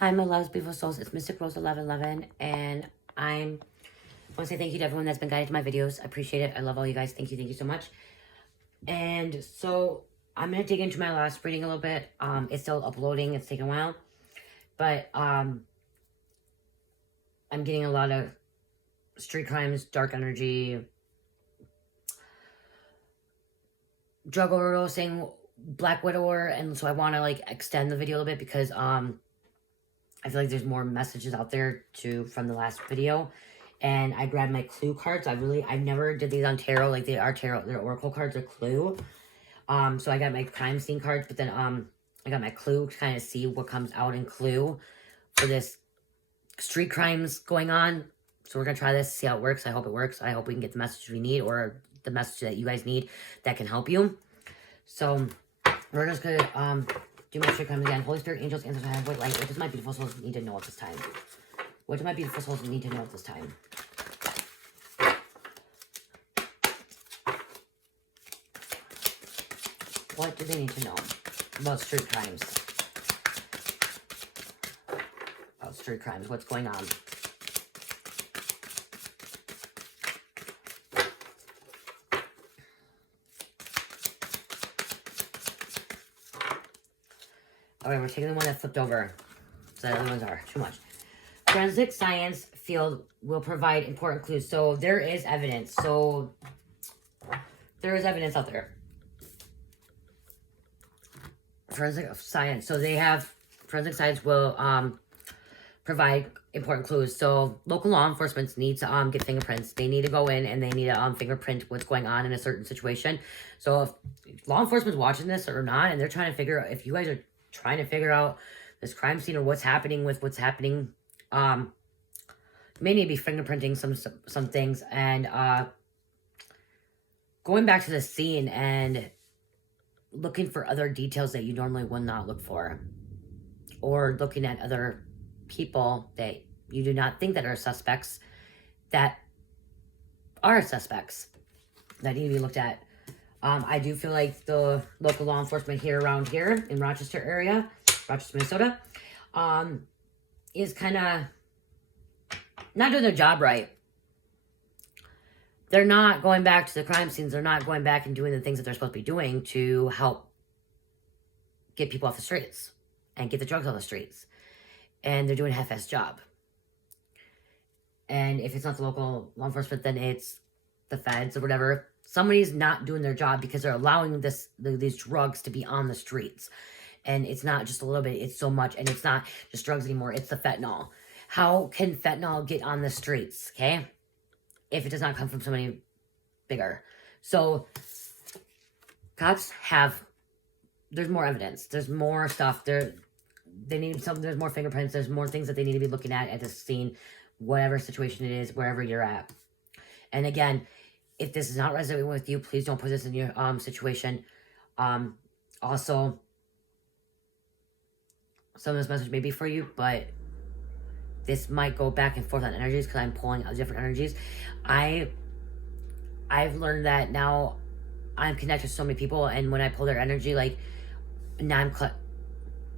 Hi, my loves, beautiful souls. It's Mystic Rose 1111, and I want to say thank you to everyone that's been guided to my videos. I appreciate it. I love all you guys. Thank you so much. And so I'm gonna dig into my last reading a little bit. It's still uploading. It's taking a while, but I'm getting a lot of street crimes, dark energy, drug overdosing, Black Widower, and so I want to like extend the video a little bit because I feel like there's more messages out there from the last video. And I grabbed my clue cards. I never did these on tarot. Like they are tarot, they're oracle cards, are clue. So I got my crime scene cards, but then I got my clue to kind of see what comes out in clue for this street crimes going on. So we're gonna try this, see how it works. I hope it works. I hope we can get the message we need, or the message that you guys need that can help you. So we're just gonna do my street crimes again. Holy Spirit, angels, ancestors, white light. What does my beautiful souls need to know at this time? What do my beautiful souls need to know at this time? What do they need to know about street crimes? About street crimes, what's going on? Alright, we're taking the one that flipped over. So the other ones are too much. Forensic science field will provide important clues. So there is evidence. So there is evidence out there. Forensic science. So they have forensic science will provide important clues. So local law enforcement needs to get fingerprints. They need to go in and they need to fingerprint what's going on in a certain situation. So if law enforcement's watching this or not, and they're trying to figure out, if you guys are trying to figure out this crime scene or what's happening with what's happening, you may need to be fingerprinting some things and going back to the scene and looking for other details that you normally would not look for, or looking at other people that you do not think that are suspects that are suspects that need to be looked at. I do feel like the local law enforcement around here in Rochester area, Rochester, Minnesota, is kind of not doing their job right. They're not going back to the crime scenes. They're not going back and doing the things that they're supposed to be doing to help get people off the streets and get the drugs off the streets. And they're doing a half-assed job. And if it's not the local law enforcement, then it's the feds or whatever. Somebody's not doing their job because they're allowing these drugs to be on the streets. And it's not just a little bit, it's so much. And it's not just drugs anymore, it's the fentanyl. How can fentanyl get on the streets, okay? If it does not come from somebody bigger. So, cops there's more evidence. There's more stuff. There's more fingerprints. There's more things that they need to be looking at this scene, whatever situation it is, wherever you're at. And again, if this is not resonating with you, please don't put this in your situation. Also, some of this message may be for you, but this might go back and forth on energies because I'm pulling out different energies. I've learned that now I'm connected to so many people, and when I pull their energy, like now I'm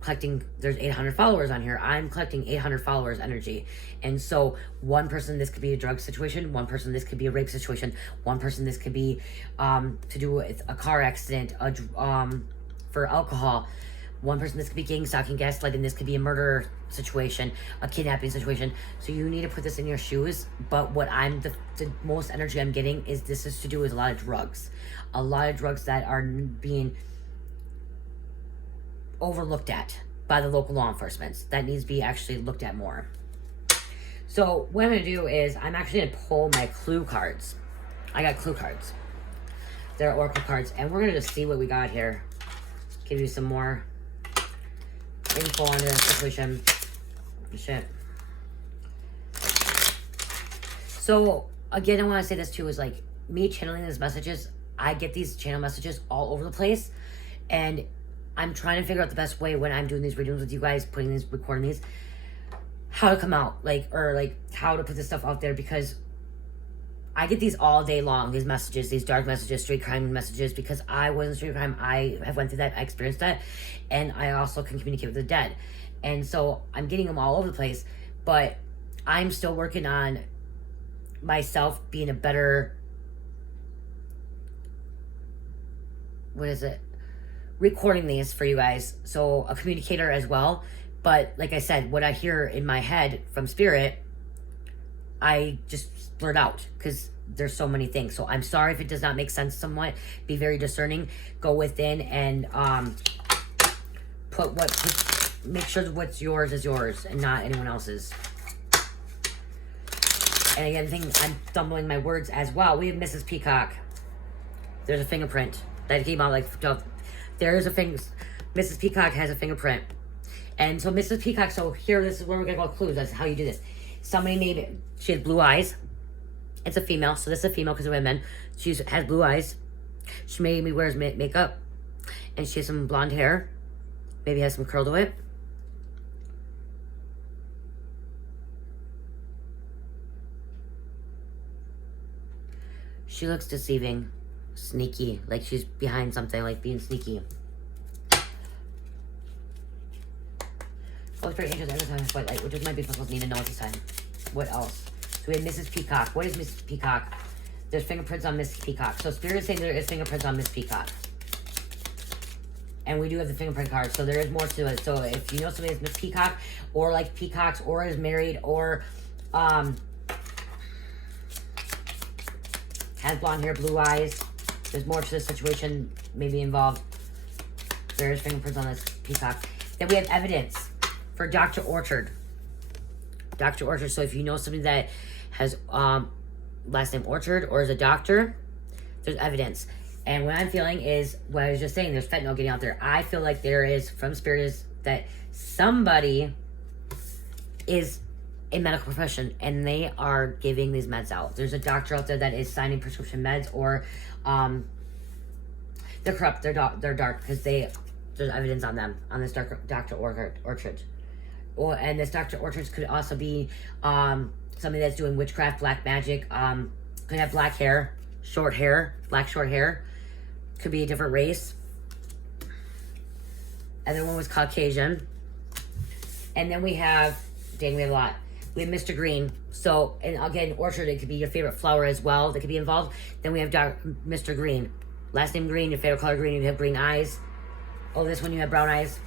collecting, there's 800 followers on here. I'm collecting 800 followers energy. And so one person, this could be a drug situation. One person, this could be a rape situation. One person, this could be to do with a car accident, for alcohol. One person, this could be gang stalking, gaslighting. This could be a murder situation, a kidnapping situation. So you need to put this in your shoes. But what the most energy I'm getting is this is to do with a lot of drugs. A lot of drugs that are being overlooked at by the local law enforcement. That needs to be actually looked at more. So what I'm going to do is I'm actually going to pull my clue cards. I got clue cards. They're oracle cards. And we're going to just see what we got here. Give you some more info on the situation. Shit. So again, I want to say this too, is like me channeling these messages. I get these channel messages all over the place, and I'm trying to figure out the best way when I'm doing these readings with you guys, recording these, how to come out, or how to put this stuff out there, because I get these all day long, these messages, these dark messages, street crime messages, because I was in street crime. I have went through that, I experienced that, and I also can communicate with the dead. And so I'm getting them all over the place, but I'm still working on myself being a better, recording these for you guys. So a communicator as well. But like I said, what I hear in my head from spirit, I just blurt out because there's so many things. So I'm sorry if it does not make sense somewhat. Be very discerning. Go within and make sure that what's yours is yours and not anyone else's. And again, I'm stumbling my words as well. We have Mrs. Peacock. There's a fingerprint that came out like, there's a Mrs. Peacock has a fingerprint. And so Mrs. Peacock, so here, this is where we're going to go clues. That's how you do this. Somebody she has blue eyes. It's a female, so this is a female because we're men. She has blue eyes. She maybe wears makeup. And she has some blonde hair. Maybe has some curl to it. She looks deceiving. Sneaky. Like she's behind something, like being sneaky. Oh, Spirit Angels, every time is white light, which is my beautiful need to know at this time. What else? So we have Mrs. Peacock. What is Mrs. Peacock? There's fingerprints on Mrs. Peacock. So Spirit is saying there is fingerprints on Miss Peacock. And we do have the fingerprint card, so there is more to it. So if you know somebody is Miss Peacock, or like Peacocks, or is married, or has blonde hair, blue eyes, there's more to the situation maybe involved. There is fingerprints on this Peacock. Then we have evidence for Dr. Orchard. Dr. Orchard. So if you know somebody that has last name Orchard or is a doctor, there's evidence. And what I'm feeling is what I was just saying. There's fentanyl getting out there. I feel like there is from spirit is that somebody is a medical profession and they are giving these meds out. There's a doctor out there that is signing prescription meds, or they're corrupt. They're dark because there's evidence on them on this Dr. Orchard. And this Dr. Orchard could also be somebody that's doing witchcraft, black magic. Could have black hair, short hair, black short hair. Could be a different race. And then one was Caucasian. And then we have, dang, we have a lot. We have Mr. Green. So, and again, Orchard, it could be your favorite flower as well that could be involved. Then we have Mr. Green. Last name Green, your favorite color green, you have green eyes. Oh, this one you have brown eyes.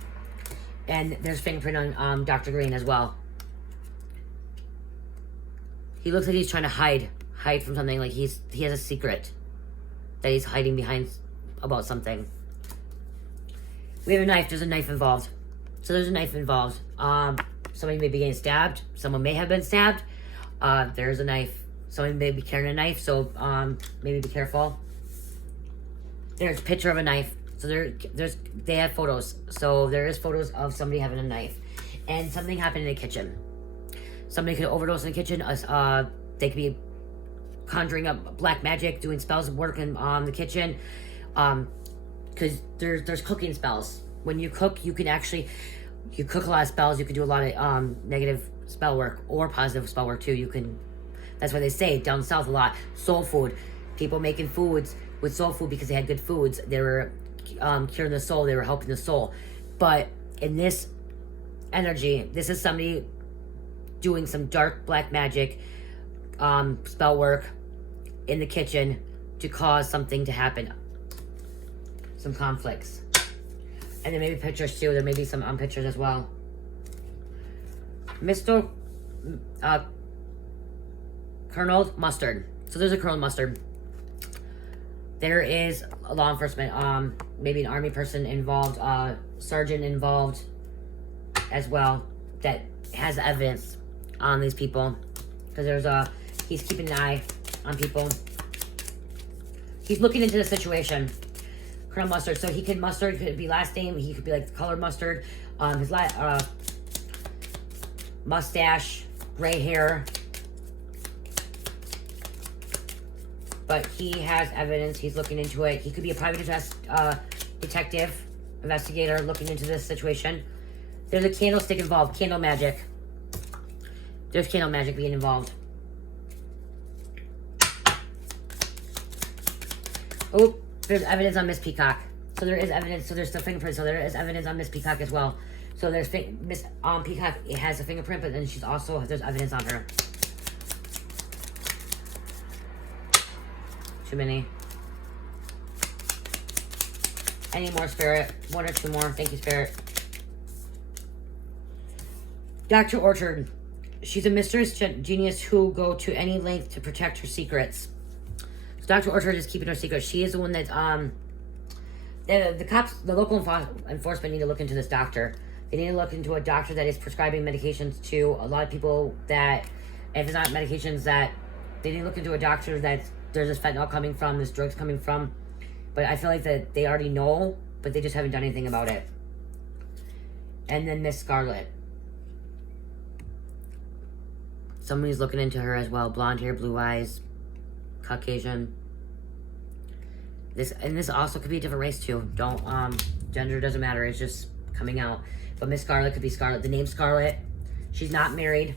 And there's fingerprint on Dr. Green as well. He looks like he's trying to hide from something. Like he has a secret that he's hiding behind about something. We have a knife. There's a knife involved. So there's a knife involved. Somebody may be getting stabbed. Someone may have been stabbed. There's a knife. Somebody may be carrying a knife. So maybe be careful. There's a picture of a knife. So they have photos. So there is photos of somebody having a knife. And something happened in the kitchen. Somebody could overdose in the kitchen. They could be conjuring up black magic, doing spells of work in the kitchen. Because there's cooking spells. When you cook, you cook a lot of spells. You can do a lot of negative spell work or positive spell work too. That's why they say down south a lot. Soul food. People making foods with soul food because they had good foods. They were curing the soul. They were helping the soul. But in this energy, this is somebody doing some dark black magic spell work in the kitchen to cause something to happen. Some conflicts. And then maybe pictures too. There may be some pictures as well. Mr. Colonel Mustard. So there's a Colonel Mustard. There is a law enforcement, maybe an army person involved, sergeant involved as well, that has evidence on these people. Because he's keeping an eye on people. He's looking into the situation. Colonel Mustard. So he could mustard, could be last name, he could be like the color mustard. His mustache, gray hair. But he has evidence. He's looking into it. He could be a private detective, investigator looking into this situation. There's a candlestick involved. Candle magic. There's candle magic being involved. Oh, there's evidence on Miss Peacock. So there is evidence. So there's the fingerprint. So there is evidence on Miss Peacock as well. So there's Miss Peacock. It has a fingerprint, but then she's also, there's evidence on her. Too many. Any more, Spirit? One or two more. Thank you, Spirit. Dr. Orchard. She's a mistress genius who go to any length to protect her secrets. So Dr. Orchard is keeping her secret. She is the one that, the cops, the local enforcement need to look into this doctor. They need to look into a doctor that is prescribing medications to a lot of people that, if it's not medications, that they need to look into a doctor that there's this fentanyl coming from, this drug's coming from. But I feel like that they already know, but they just haven't done anything about it. And then Miss Scarlet. Somebody's looking into her as well. Blonde hair, blue eyes, Caucasian. This also could be a different race too. Don't gender doesn't matter. It's just coming out. But Miss Scarlet could be Scarlet. The name Scarlet. She's not married.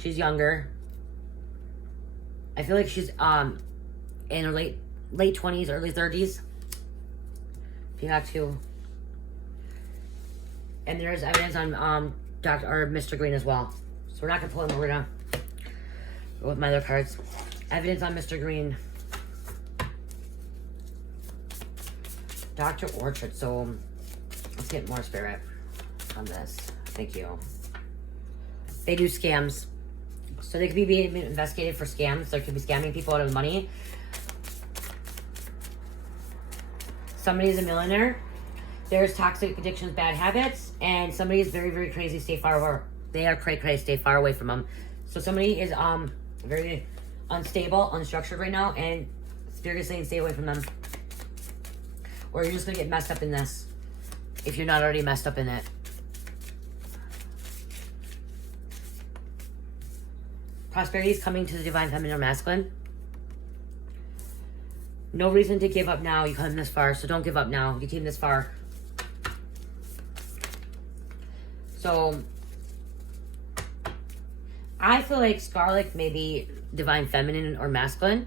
She's younger. I feel like she's in her late 20s, early 30s. Peacock too. And there's evidence on Mr. Green as well. So we're not gonna pull him. We're gonna go with my other cards. Evidence on Mr. Green. Dr. Orchard. So let's get more, Spirit, on this. Thank you. They do scams. So they could be being investigated for scams. They could be scamming people out of money. Somebody is a millionaire. There's toxic addictions, bad habits, and somebody is very, very crazy. Stay far away. They are cray. Stay far away from them. So somebody is very unstable, unstructured right now, and Spirit is saying stay away from them. Or you're just gonna get messed up in this if you're not already messed up in it. Prosperity is coming to the divine feminine or masculine. No reason to give up now. You come this far, so don't give up now. You came this far. So I feel like Scarlet may be divine feminine or masculine.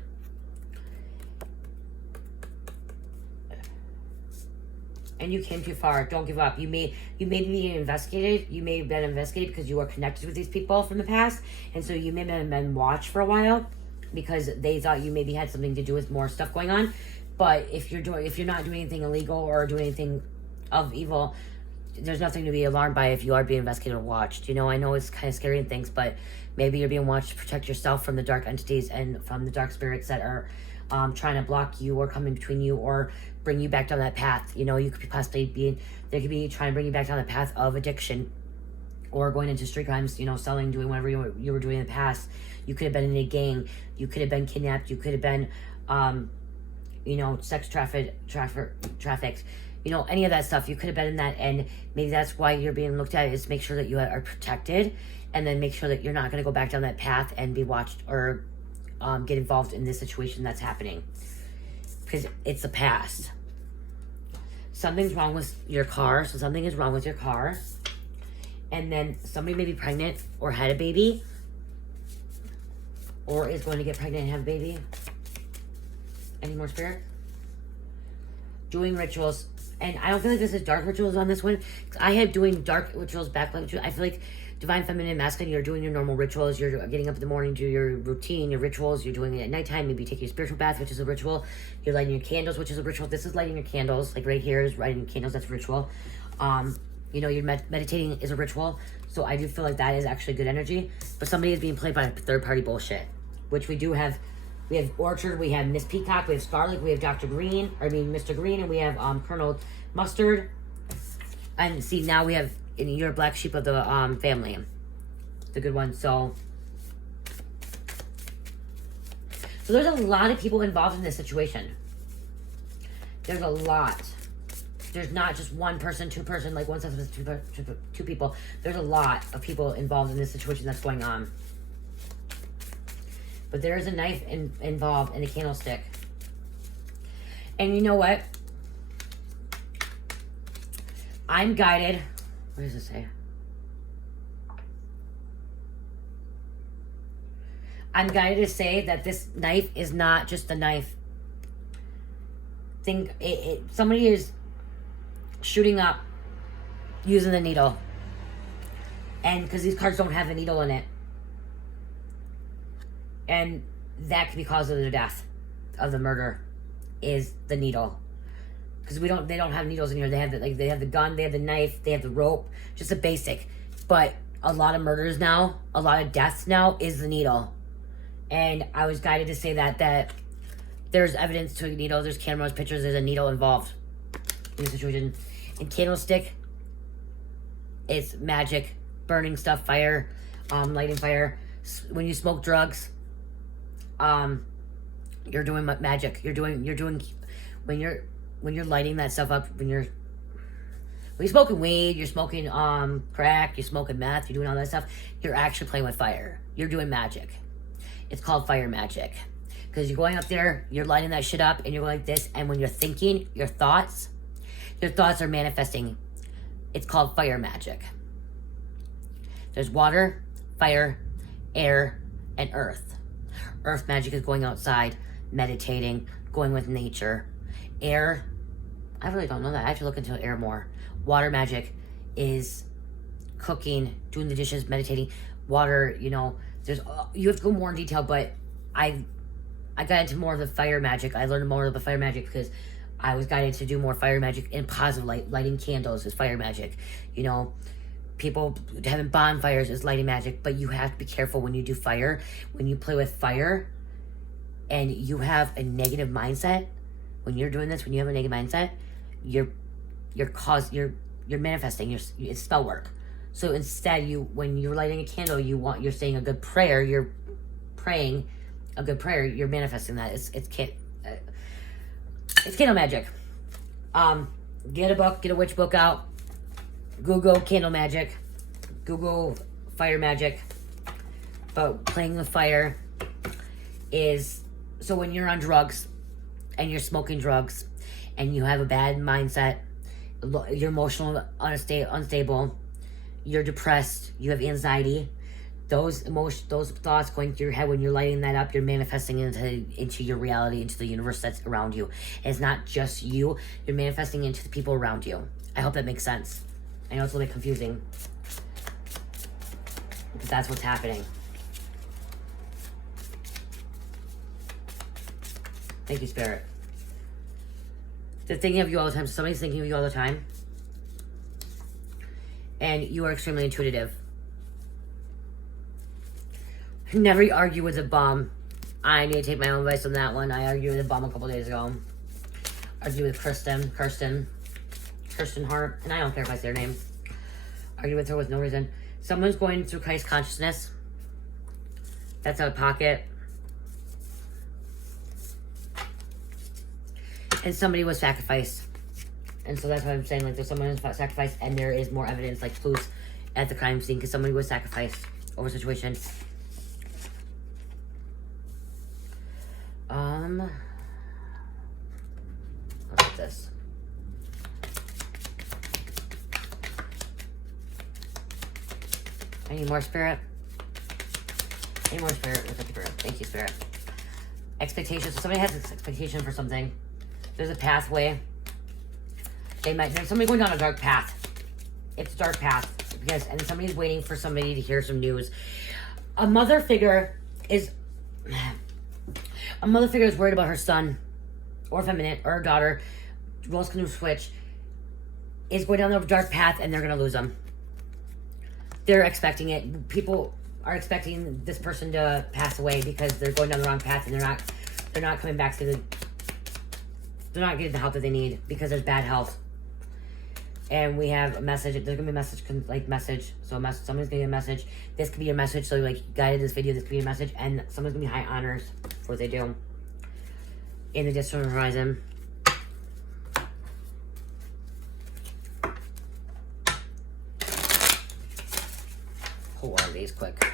And you came too far. Don't give up. You may be investigated. You may have been investigated because you are connected with these people from the past. And so you may have been watched for a while because they thought you maybe had something to do with more stuff going on. But if you're not doing anything illegal or doing anything of evil, there's nothing to be alarmed by if you are being investigated or watched. You know, I know it's kind of scary and things, but maybe you're being watched to protect yourself from the dark entities and from the dark spirits that are trying to block you or come in between you or bring you back down that path. You know, you could be possibly they could be trying to bring you back down the path of addiction or going into street crimes, you know, selling, doing whatever you were doing in the past. You could have been in a gang. You could have been kidnapped. You could have been, you know, sex trafficked. You know, any of that stuff. You could have been in that, and maybe that's why you're being looked at, is make sure that you are protected, and then make sure that you're not going to go back down that path and be watched or get involved in this situation that's happening. Because it's the past. Something's wrong with your car. So something is wrong with your car. And then somebody may be pregnant or had a baby. Or is going to get pregnant and have a baby. Any more, Spirit? Doing rituals. And I don't feel like this is dark rituals on this one. I had doing dark rituals back. I feel like divine feminine and masculine, you're doing your normal rituals. You're getting up in the morning, do your routine, your rituals. You're doing it at nighttime. Maybe taking a spiritual bath, which is a ritual. You're lighting your candles, which is a ritual. This is lighting your candles. Like right here is lighting candles. That's a ritual. You know, you're meditating is a ritual. So I do feel like that is actually good energy. But somebody is being played by third-party bullshit, which we do have. We have Orchard, we have Miss Peacock, we have Scarlet, we have Mr. Green, and we have Colonel Mustard. And see, now we have, and you're a black sheep of the family. The good one. So there's a lot of people involved in this situation. There's a lot. There's not just one person, two person, like one sense of two people. There's a lot of people involved in this situation that's going on. But there is a knife involved and a candlestick. And you know what? I'm guided. What does it say? I'm guided to say that this knife is not just a knife somebody is shooting up using the needle. And because these cards don't have a needle in it. And that could be cause of the death, of the murder, is the needle. Because they don't have needles in here. They have they have the gun, they have the knife, they have the rope, just a basic. But a lot of murders now, a lot of deaths now is the needle. And I was guided to say that there's evidence to a needle, there's cameras, pictures, there's a needle involved in the situation. And candlestick, it's magic, burning stuff, fire, lighting fire. When you smoke drugs, you're doing magic. You're doing when you're lighting that stuff up, when you're smoking weed, you're smoking crack, you're smoking meth, you're doing all that stuff, you're actually playing with fire. You're doing magic. It's called fire magic. Because you're going up there, you're lighting that shit up, and you're going like this, and when you're thinking, your thoughts are manifesting. It's called fire magic. There's water, fire, air, and earth. Earth magic is going outside, meditating, going with nature. Air, I really don't know that. I have to look into air more. Water magic is cooking, doing the dishes, meditating. Water, you have to go more in detail, but I got into more of the fire magic. I learned more of the fire magic because I was guided to do more fire magic and positive light. Lighting candles is fire magic. People having bonfires is lighting magic, but you have to be careful when you do fire. When you play with fire and you have a negative mindset, when you're doing this, when you have a negative mindset, you're manifesting, it's spell work. So instead, when you're lighting a candle, you're saying a good prayer, you're praying a good prayer, you're manifesting that. It's candle magic. Get a book, get a witch book out. Google candle magic. Google fire magic. But playing with fire is, so when you're on drugs and you're smoking drugs and you have a bad mindset, you're emotional, unstable, you're depressed, you have anxiety, those thoughts going through your head, when you're lighting that up, you're manifesting into your reality, into the universe that's around you. And it's not just you, you're manifesting into the people around you. I hope that makes sense. I know it's a little bit confusing, but that's what's happening. Thank you, Spirit. They're thinking of you all the time. Somebody's thinking of you all the time. And you are extremely intuitive. Never argue with a bum. I need to take my own advice on that one. I argued with a bum a couple days ago. Argued with Kirsten Hart, and I don't care if I say her name. Argued with her with no reason. Someone's going through Christ consciousness. That's out of pocket. And somebody was sacrificed. And so that's what I'm saying, there's someone who's sacrificed, and there is more evidence, clues at the crime scene, because somebody was sacrificed over a situation. Look at this. I need more, Spirit. Any more, Spirit? What's up, Spirit? Thank you, Spirit. Expectations. So somebody has an expectation for something. There's a pathway. There's somebody going down a dark path. It's a dark path. And somebody's waiting for somebody to hear some news. A mother figure is worried about her son, or feminine, or her daughter. Roles can switch. Is going down the dark path, and they're going to lose them. They're expecting it. People are expecting this person to pass away because they're going down the wrong path, and they're not coming back to they're not getting the help that they need because there's bad health. And we have a message. There's gonna be a message, So somebody's gonna get a message. This could be your message. So you guided this video. This could be your message, and someone's gonna be high honors for what they do in the distant horizon. Pull one of these quick.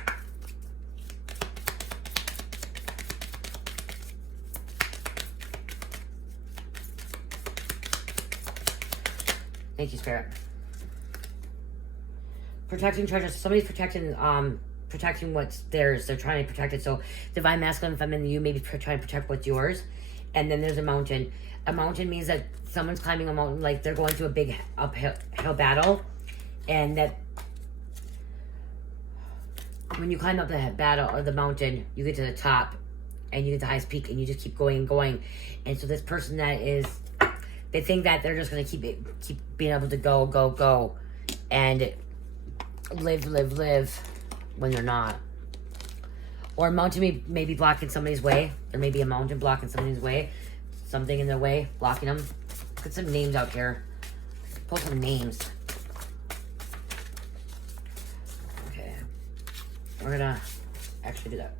Thank you, Spirit. Protecting treasures. Somebody's protecting what's theirs. They're trying to protect it. So divine masculine, feminine, you maybe trying to protect what's yours. And then there's a mountain. A mountain means that someone's climbing a mountain, like they're going through a big uphill battle. And that when you climb up the battle or the mountain, you get to the top and you get the highest peak and you just keep going and going. And so this person that is, they think that they're just going to keep being able to go and live when they're not. Or a mountain may be blocking somebody's way. There may be a mountain blocking somebody's way. Something in their way, blocking them. Put some names out here. Pull some names. Okay. We're gonna actually do that.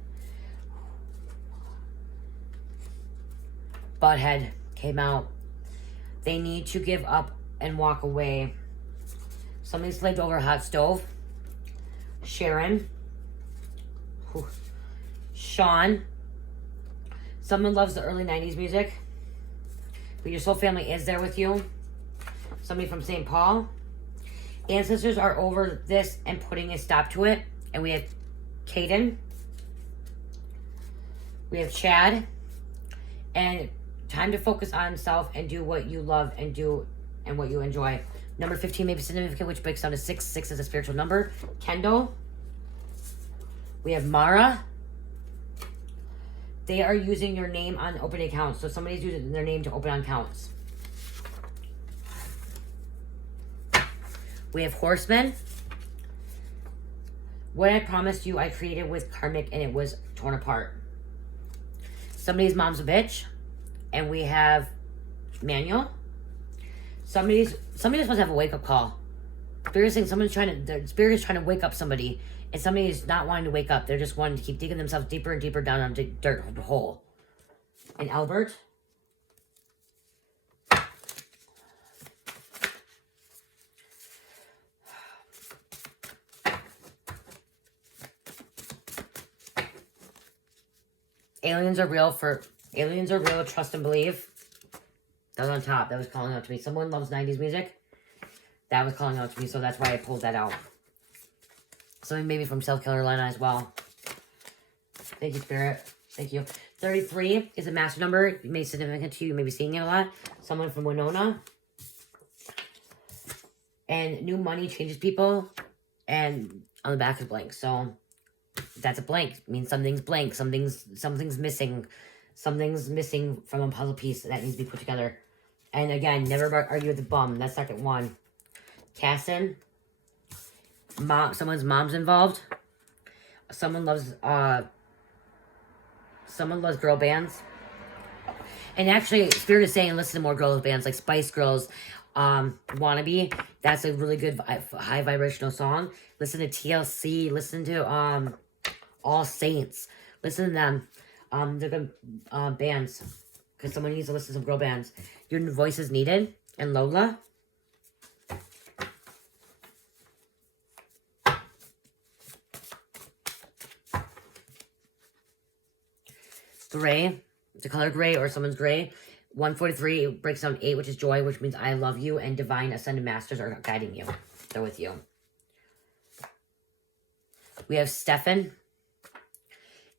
Butthead came out. They need to give up and walk away. Somebody slaved over a hot stove. Sharon. Sean. Someone loves the early 90s music, but your soul family is there with you. Somebody from St. Paul. Ancestors are over this and putting a stop to it. And we have Caden. We have Chad. And time to focus on self and do what you love and do and what you enjoy. Number 15 may be significant, which breaks down to 6. 6 is a spiritual number. Kendall. We have Mara. They are using your name on opening accounts. So somebody's using their name to open on accounts. We have Horseman. What I promised you, I created with karmic and it was torn apart. Somebody's mom's a bitch. And we have Manuel. Somebody's supposed to have a wake-up call. Spirit is saying the spirit is trying to wake up somebody. And somebody is not wanting to wake up. They're just wanting to keep digging themselves deeper and deeper down on the dirt hole. And Albert. Aliens are real, trust and believe. That was on top. That was calling out to me. Someone loves 90s music. That was calling out to me, so that's why I pulled that out. Something maybe from South Carolina as well. Thank you, Spirit. Thank you. 33 is a master number. It may be significant to you. You may be seeing it a lot. Someone from Winona. And new money changes people. And on the back is blank. So that's a blank. It means something's blank. Something's missing. Something's missing from a puzzle piece that needs to be put together. And again, never argue with the bum. That's second one. Casson. Someone's mom's involved. Someone loves girl bands. And actually, Spirit is saying listen to more girl bands like Spice Girls, Wannabe. That's a really good high vibrational song. Listen to TLC. Listen to All Saints. Listen to them. They're good bands. Because someone needs to listen to some girl bands. Your voice is needed. And Lola. Gray, the color gray or someone's gray. 143 breaks down 8, which is joy, which means I love you, and divine ascended masters are guiding you. They're with you. We have Stefan,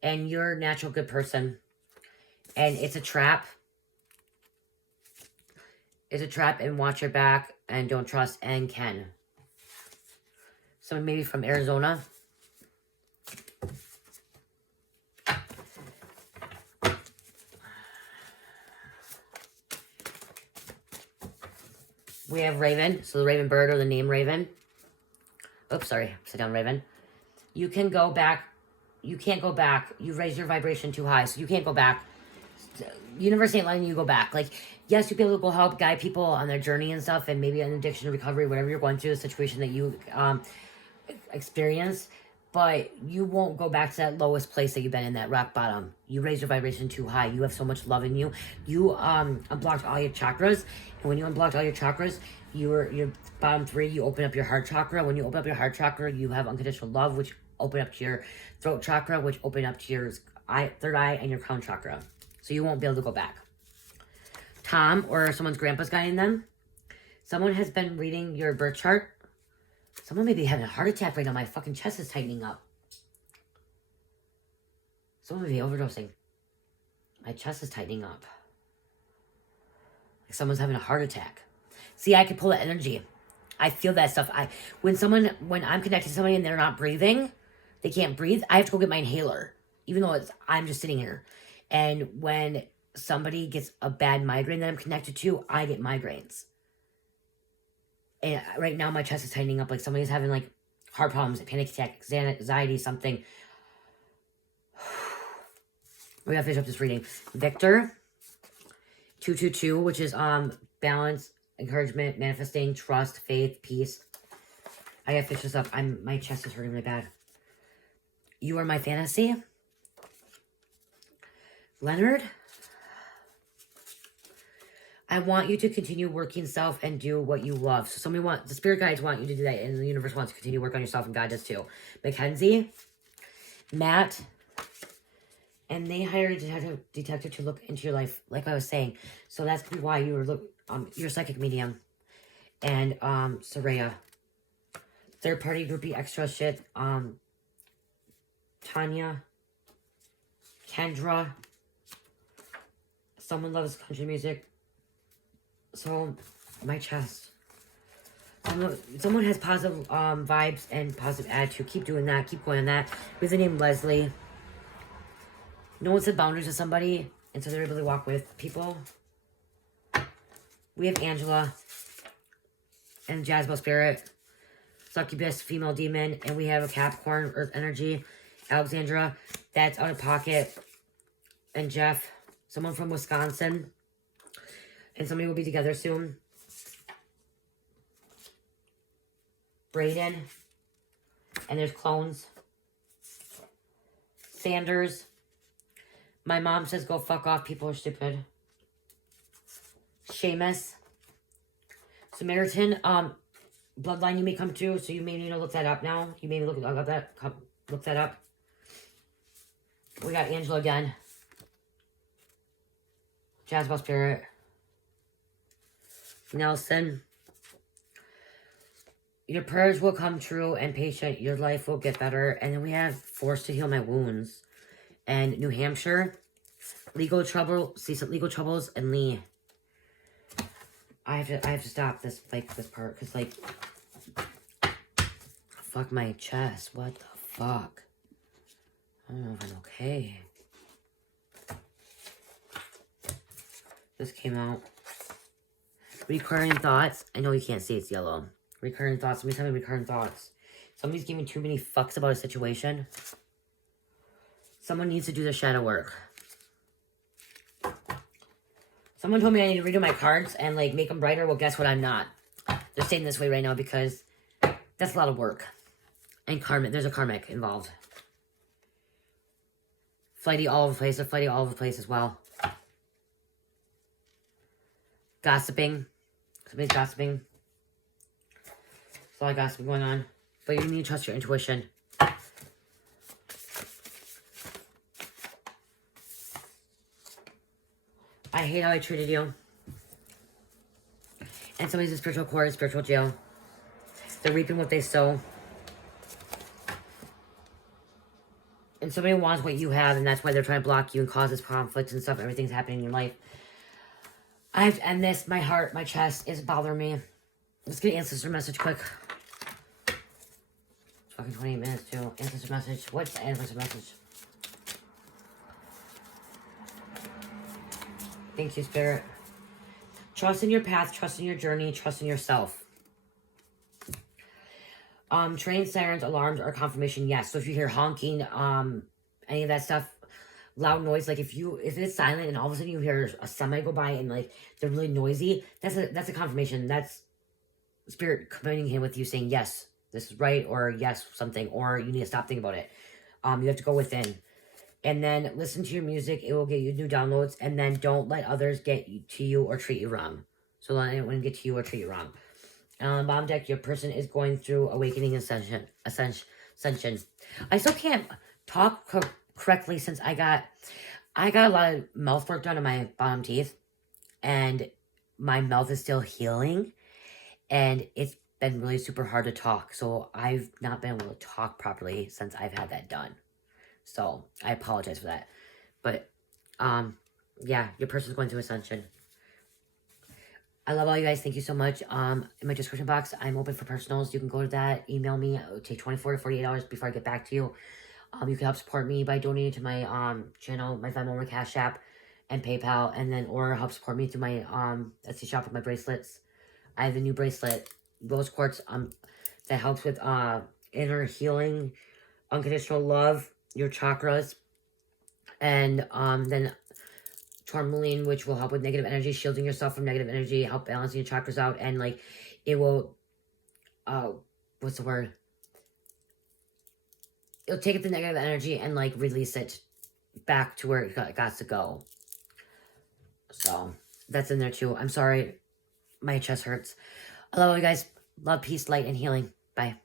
and you're a natural good person, and it's a trap. It's a trap, and watch your back, and don't trust, and Ken. Someone maybe from Arizona. We have Raven, so the Raven bird or the name Raven. Oops, sorry, upside down Raven. You can go back. You can't go back. You raised your vibration too high, so you can't go back. Universe ain't letting you go back. Like, yes, you'll be able to go help guide people on their journey and stuff, and maybe an addiction recovery, whatever you're going through, the situation that you experience. But you won't go back to that lowest place that you've been in, that rock bottom. You raised your vibration too high. You have so much love in you. You unblocked all your chakras. And when you unblocked all your chakras, your bottom 3, you open up your heart chakra. When you open up your heart chakra, you have unconditional love, which open up to your throat chakra, which open up to your third eye and your crown chakra. So you won't be able to go back. Tom, or someone's grandpa's guiding them. Someone has been reading your birth chart. Someone may be having a heart attack right now. My fucking chest is tightening up. Someone may be overdosing. My chest is tightening up. someone's having a heart attack. See, I can pull that energy. I feel that stuff. When I'm connected to somebody and they're not breathing, they can't breathe, I have to go get my inhaler, even though I'm just sitting here. And when somebody gets a bad migraine that I'm connected to, I get migraines. And right now my chest is tightening up, like somebody's having like heart problems, panic attack, anxiety, something. We gotta finish up this reading. Victor 222, which is balance, encouragement, manifesting, trust, faith, peace. I gotta finish this up. My chest is hurting really bad. You are my fantasy. Leonard, I want you to continue working self and do what you love. So the spirit guides want you to do that, and the universe wants to continue to work on yourself, and God does too. Mackenzie, Matt, and they hired a detective to look into your life, like I was saying. So that's why you were you're a psychic medium. And Soraya, third party groupie extra shit. Tanya, Kendra, someone loves country music. So my chest. Someone has positive vibes and positive attitude. Keep doing that. Keep going on that. With the name Leslie. No one set boundaries with somebody, and so they're able to walk with people. We have Angela and Jazbel Spirit, Succubus, Female Demon, and we have a Capricorn, Earth Energy, Alexandra, that's out of pocket, and Jeff, someone from Wisconsin, and somebody will be together soon. Brayden, and there's clones. Sanders. My mom says go fuck off, people are stupid. Seamus. Samaritan, bloodline you may come to, so you may need to look that up now. You may look that up. We got Angela again. Jazbel Spirit. Nelson. Your prayers will come true, and patient, your life will get better. And then we have Forced to Heal My Wounds. And New Hampshire. Legal troubles, and Lee. I have to stop this part, because fuck my chest. What the fuck? I don't know if I'm okay. This came out. Recurring thoughts. I know you can't see, it's yellow. Recurring thoughts. Somebody's having recurring thoughts. Somebody's giving too many fucks about a situation. Someone needs to do the shadow work. Someone told me I need to redo my cards and make them brighter. Well, guess what? I'm not. They're staying this way right now because that's a lot of work. And karmic. There's a karmic involved. Flighty all over the place. They're flighty all over the place as well. Gossiping. Somebody's gossiping. There's a lot of gossiping going on. But you need to trust your intuition. I hate how I treated you. And somebody's in spiritual court, spiritual jail. They're reaping what they sow. And somebody wants what you have, and that's why they're trying to block you and cause this conflict and stuff. Everything's happening in your life. I have to end this. My heart, my chest is bothering me. Let's get an ancestor message quick. It's fucking 28 minutes too. Ancestor message. What's the ancestor message? Thank you, Spirit. Trust in your path, trust in your journey, trust in yourself. Train sirens, alarms, or confirmation, yes. So if you hear honking, any of that stuff, loud noise, if it's silent and all of a sudden you hear a semi go by and they're really noisy, that's a confirmation. That's Spirit communicating with you saying yes, this is right, or yes, something, or you need to stop thinking about it. You have to go within. And then listen to your music. It will get you new downloads. And then don't let others get to you or treat you wrong. So let anyone get to you or treat you wrong. Bottom deck, your person is going through awakening ascension. I still can't talk correctly since I got a lot of mouth work done on my bottom teeth. And my mouth is still healing. And it's been really super hard to talk. So I've not been able to talk properly since I've had that done. So, I apologize for that. But, yeah, your person's going through ascension. I love all you guys. Thank you so much. In my description box, I'm open for personals. You can go to that. Email me. It will take 24 to 48 hours before I get back to you. You can help support me by donating to my channel, my Venmo, my Cash App, and PayPal, and then or help support me through my Etsy shop with my bracelets. I have a new bracelet, rose quartz, that helps with inner healing, unconditional love, your chakras, and then tourmaline, which will help with negative energy, shielding yourself from negative energy, help balancing your chakras out, and like it will what's the word? It'll take the negative energy and like release it back to where it got to go. So that's in there too. I'm sorry, my chest hurts. I love you guys. Love, peace, light, and healing. Bye.